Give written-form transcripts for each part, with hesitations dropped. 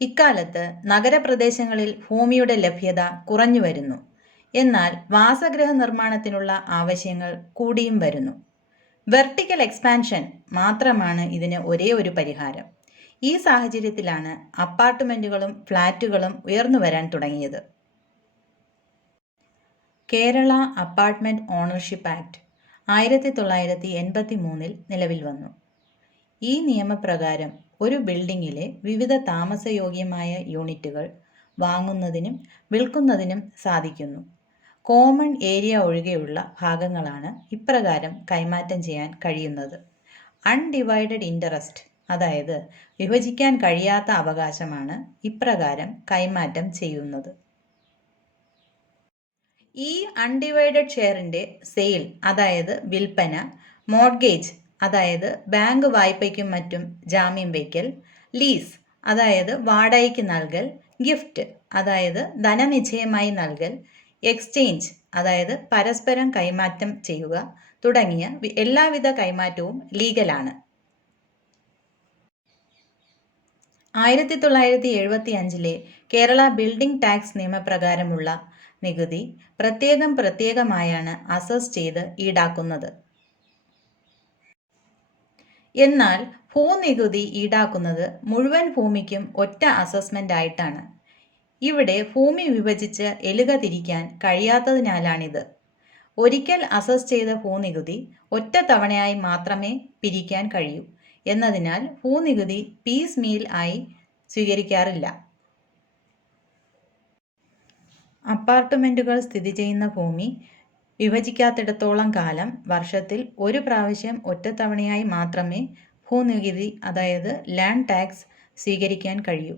ഇക്കാലത്ത് നഗരപ്രദേശങ്ങളിൽ ഭൂമിയുടെ ലഭ്യത കുറഞ്ഞു വരുന്നു. എന്നാൽ വാസഗൃഹ നിർമ്മാണത്തിനുള്ള ആവശ്യങ്ങൾ കൂടിയും വരുന്നു. വെർട്ടിക്കൽ എക്സ്പാൻഷൻ മാത്രമാണ് ഇതിന് ഒരേ ഒരു പരിഹാരം. ഈ സാഹചര്യത്തിലാണ് അപ്പാർട്ട്മെന്റുകളും ഫ്ലാറ്റുകളും ഉയർന്നു വരാൻ തുടങ്ങിയത്. കേരള അപ്പാർട്ട്മെന്റ് ഓണർഷിപ്പ് ആക്ട് 1983 നിലവിൽ വന്നു. ഈ നിയമപ്രകാരം ഒരു ബിൽഡിങ്ങിലെ വിവിധ താമസയോഗ്യമായ യൂണിറ്റുകൾ വാങ്ങുന്നതിനും വിൽക്കുന്നതിനും സാധിക്കുന്നു. കോമൺ ഏരിയ ഒഴികെയുള്ള ഭാഗങ്ങളാണ് ഇപ്രകാരം കൈമാറ്റം ചെയ്യാൻ കഴിയുന്നത്. അൺഡിവൈഡഡ് ഇൻട്രസ്റ്റ്, അതായത് വിഭജിക്കാൻ കഴിയാത്ത അവകാശമാണ് ഇപ്രകാരം കൈമാറ്റം ചെയ്യുന്നത്. ഈ അൺഡിവൈഡഡ് ഷെയറിൻ്റെ സെയിൽ, അതായത് വിൽപ്പന, മോർഗേജ്, അതായത് ബാങ്ക് വായ്പയ്ക്കും മറ്റും ജാമ്യം വയ്ക്കൽ, ലീസ്, അതായത് വാടകയ്ക്ക് നൽകൽ, ഗിഫ്റ്റ്, അതായത് ധനനിശ്ചയമായി നൽകൽ, എക്സ്ചേഞ്ച്, അതായത് പരസ്പരം കൈമാറ്റം ചെയ്യുക തുടങ്ങിയ എല്ലാവിധ കൈമാറ്റവും ലീഗലാണ്. 1975 കേരള ബിൽഡിംഗ് ടാക്സ് നിയമപ്രകാരമുള്ള നികുതി പ്രത്യേകമായാണ് അസസ് ചെയ്ത് ഈടാക്കുന്നത്. എന്നാൽ ഭൂനികുതി ഈടാക്കുന്നത് മുഴുവൻ ഭൂമിക്കും ഒറ്റ അസസ്മെന്റ് ആയിട്ടാണ്. ഇവിടെ ഭൂമി വിഭജിച്ച് എലുക തിരിക്കാൻ കഴിയാത്തതിനാലാണിത്. ഒരിക്കൽ അസസ് ചെയ്ത ഭൂനികുതി ഒറ്റ തവണയായി മാത്രമേ പിരിക്കാൻ കഴിയൂ എന്നതിനാൽ ഭൂനികുതി പീസ് മീൽ ആയി സ്വീകരിക്കാറില്ല. അപ്പാർട്ട്മെന്റുകൾ സ്ഥിതി ചെയ്യുന്ന ഭൂമി വിഭജിക്കാത്തിടത്തോളം കാലം വർഷത്തിൽ ഒരു പ്രാവശ്യം ഒറ്റത്തവണയായി മാത്രമേ ഭൂനികുതി, അതായത് ലാൻഡ് ടാക്സ് സ്വീകരിക്കാൻ കഴിയൂ.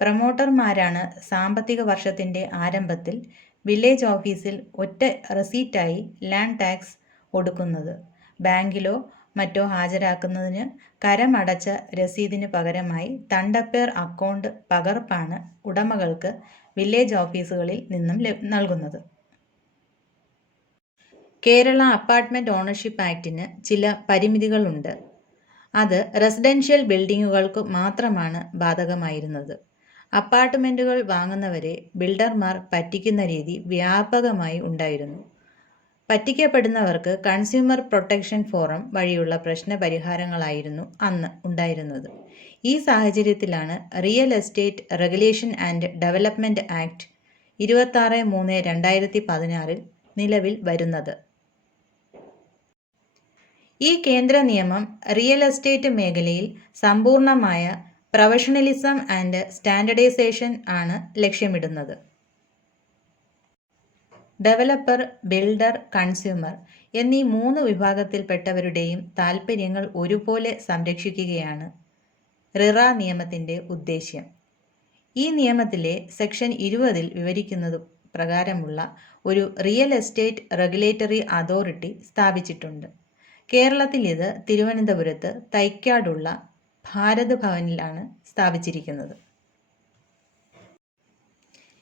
പ്രമോട്ടർമാരാണ് സാമ്പത്തിക വർഷത്തിൻ്റെ ആരംഭത്തിൽ വില്ലേജ് ഓഫീസിൽ ഒറ്റ റെസീറ്റായി ലാൻഡ് ടാക്സ് ഒടുക്കുന്നത്. ബാങ്കിലോ മറ്റോ ഹാജരാക്കുന്നതിന് കരമടച്ച രസീതിന് പകരമായി തണ്ടപ്പേർ അക്കൗണ്ട് പകർപ്പാണ് ഉടമകൾക്ക് വില്ലേജ് ഓഫീസുകളിൽ നിന്നും നൽകുന്നത്. കേരള അപ്പാർട്ട്മെന്റ് ഓണർഷിപ്പ് ആക്ടിന് ചില പരിമിതികളുണ്ട്. അത് റെസിഡൻഷ്യൽ ബിൽഡിങ്ങുകൾക്ക് മാത്രമാണ് ബാധകമായിരുന്നത്. അപ്പാർട്ട്മെന്റുകൾ വാങ്ങുന്നവരെ ബിൽഡർമാർ പറ്റിക്കുന്ന രീതി വ്യാപകമായി ഉണ്ടായിരുന്നു. പറ്റിക്കപ്പെടുന്നവർക്ക് കൺസ്യൂമർ പ്രൊട്ടക്ഷൻ ഫോറം വഴിയുള്ള പ്രശ്ന പരിഹാരങ്ങളായിരുന്നു അന്ന് ഉണ്ടായിരുന്നത്. ഈ സാഹചര്യത്തിലാണ് real estate regulation and development act 26/3/2016 നിലവിൽ വരുന്നത്. ഈ കേന്ദ്ര നിയമം റിയൽ എസ്റ്റേറ്റ് മേഖലയിൽ സമ്പൂർണമായ പ്രൊഫഷണലിസം ആൻഡ് സ്റ്റാൻഡർഡൈസേഷൻ ആണ് ലക്ഷ്യമിടുന്നത്. ഡെവലപ്പർ, ബിൽഡർ, കൺസ്യൂമർ എന്നീ 3 വിഭാഗത്തിൽപ്പെട്ടവരുടെയും താൽപ്പര്യങ്ങൾ ഒരുപോലെ സംരക്ഷിക്കുകയാണ് RERA നിയമത്തിൻ്റെ ഉദ്ദേശ്യം. ഈ നിയമത്തിലെ സെക്ഷൻ 20 വിവരിക്കുന്നത് പ്രകാരമുള്ള ഒരു റിയൽ എസ്റ്റേറ്റ് റെഗുലേറ്ററി അതോറിറ്റി സ്ഥാപിച്ചിട്ടുണ്ട്. കേരളത്തിൽ ഇത് തിരുവനന്തപുരത്ത് തൈക്കാടുള്ള ഭാരത് ഭവനിലാണ് സ്ഥാപിച്ചിരിക്കുന്നത്.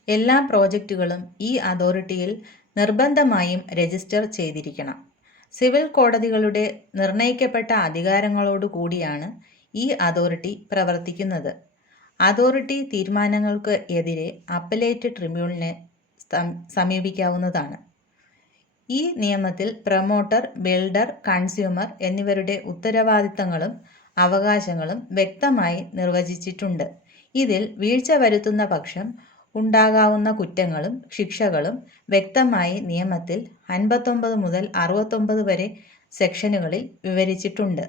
എല്ലാ പ്രോജക്റ്റുകളും ഈ അതോറിറ്റിയിൽ നിർബന്ധമായും രജിസ്റ്റർ ചെയ്തിരിക്കണം. സിവിൽ കോടതികളുടെ നിർണയിക്കപ്പെട്ട അധികാരങ്ങളോടു കൂടിയാണ് ഈ അതോറിറ്റി പ്രവർത്തിക്കുന്നത്. അതോറിറ്റി തീരുമാനങ്ങൾക്ക് എതിരെ അപ്പലേറ്റ് ട്രിബ്യൂണലിനെ സമീപിക്കാവുന്നതാണ്. ഈ നിയമത്തിൽ പ്രമോട്ടർ, ബിൽഡർ, കൺസ്യൂമർ എന്നിവരുടെ ഉത്തരവാദിത്തങ്ങളും അവകാശങ്ങളും വ്യക്തമായി നിർവചിച്ചിട്ടുണ്ട്. ഇതിൽ വീഴ്ച വരുത്തുന്ന പക്ഷം ഉണ്ടാകാവുന്ന കുറ്റങ്ങളും ശിക്ഷകളും വ്യക്തമായി നിയമത്തിൽ 59 മുതൽ 69 വരെ സെക്ഷനുകളിൽ വിവരിച്ചിട്ടുണ്ട്.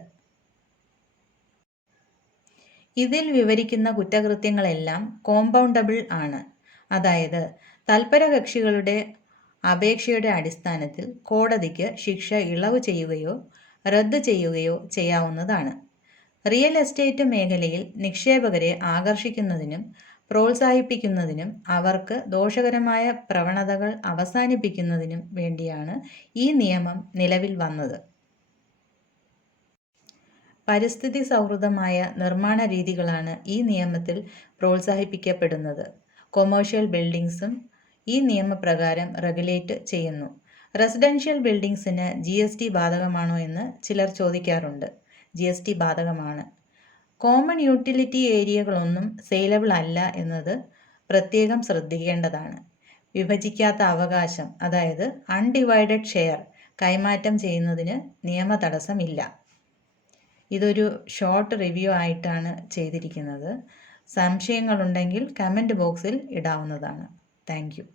ഇതിൽ വിവരിക്കുന്ന കുറ്റകൃത്യങ്ങളെല്ലാം കോമ്പൗണ്ടബിൾ ആണ്, അതായത് തൽപരകക്ഷികളുടെ അപേക്ഷയുടെ അടിസ്ഥാനത്തിൽ കോടതിക്ക് ശിക്ഷ ഇളവ് ചെയ്യുകയോ റദ്ദ് ചെയ്യുകയോ ചെയ്യാവുന്നതാണ്. റിയൽ എസ്റ്റേറ്റ് മേഖലയിൽ നിക്ഷേപകരെ ആകർഷിക്കുന്നതിനും പ്രോത്സാഹിപ്പിക്കുന്നതിനും അവർക്ക് ദോഷകരമായ പ്രവണതകൾ അവസാനിപ്പിക്കുന്നതിനും വേണ്ടിയാണ് ഈ നിയമം നിലവിൽ വന്നത്. പരിസ്ഥിതി സൗഹൃദമായ നിർമ്മാണ രീതികളാണ് ഈ നിയമത്തിൽ പ്രോത്സാഹിപ്പിക്കപ്പെടുന്നത്. കൊമേഴ്ഷ്യൽ ബിൽഡിംഗ്സും ഈ നിയമപ്രകാരം റെഗുലേറ്റ് ചെയ്യുന്നു. റെസിഡൻഷ്യൽ ബിൽഡിംഗ്സിന് GST ബാധകമാണോ എന്ന് ചിലർ ചോദിക്കാറുണ്ട്. GST ബാധകമാണ്. കോമൺ യൂട്ടിലിറ്റി ഏരിയകളൊന്നും സെയിലബിൾ അല്ല എന്നത് പ്രത്യേകം ശ്രദ്ധിക്കേണ്ടതാണ്. വിഭജിക്കാത്ത അവകാശം, അതായത് അൺഡിവൈഡഡ് ഷെയർ കൈമാറ്റം ചെയ്യുന്നതിന് നിയമ തടസ്സമില്ല. ഇതൊരു ഷോർട്ട് റിവ്യൂ ആയിട്ടാണ് ചെയ്തിരിക്കുന്നത്. സംശയങ്ങളുണ്ടെങ്കിൽ കമൻറ്റ് ബോക്സിൽ ഇടാവുന്നതാണ്. Thank you.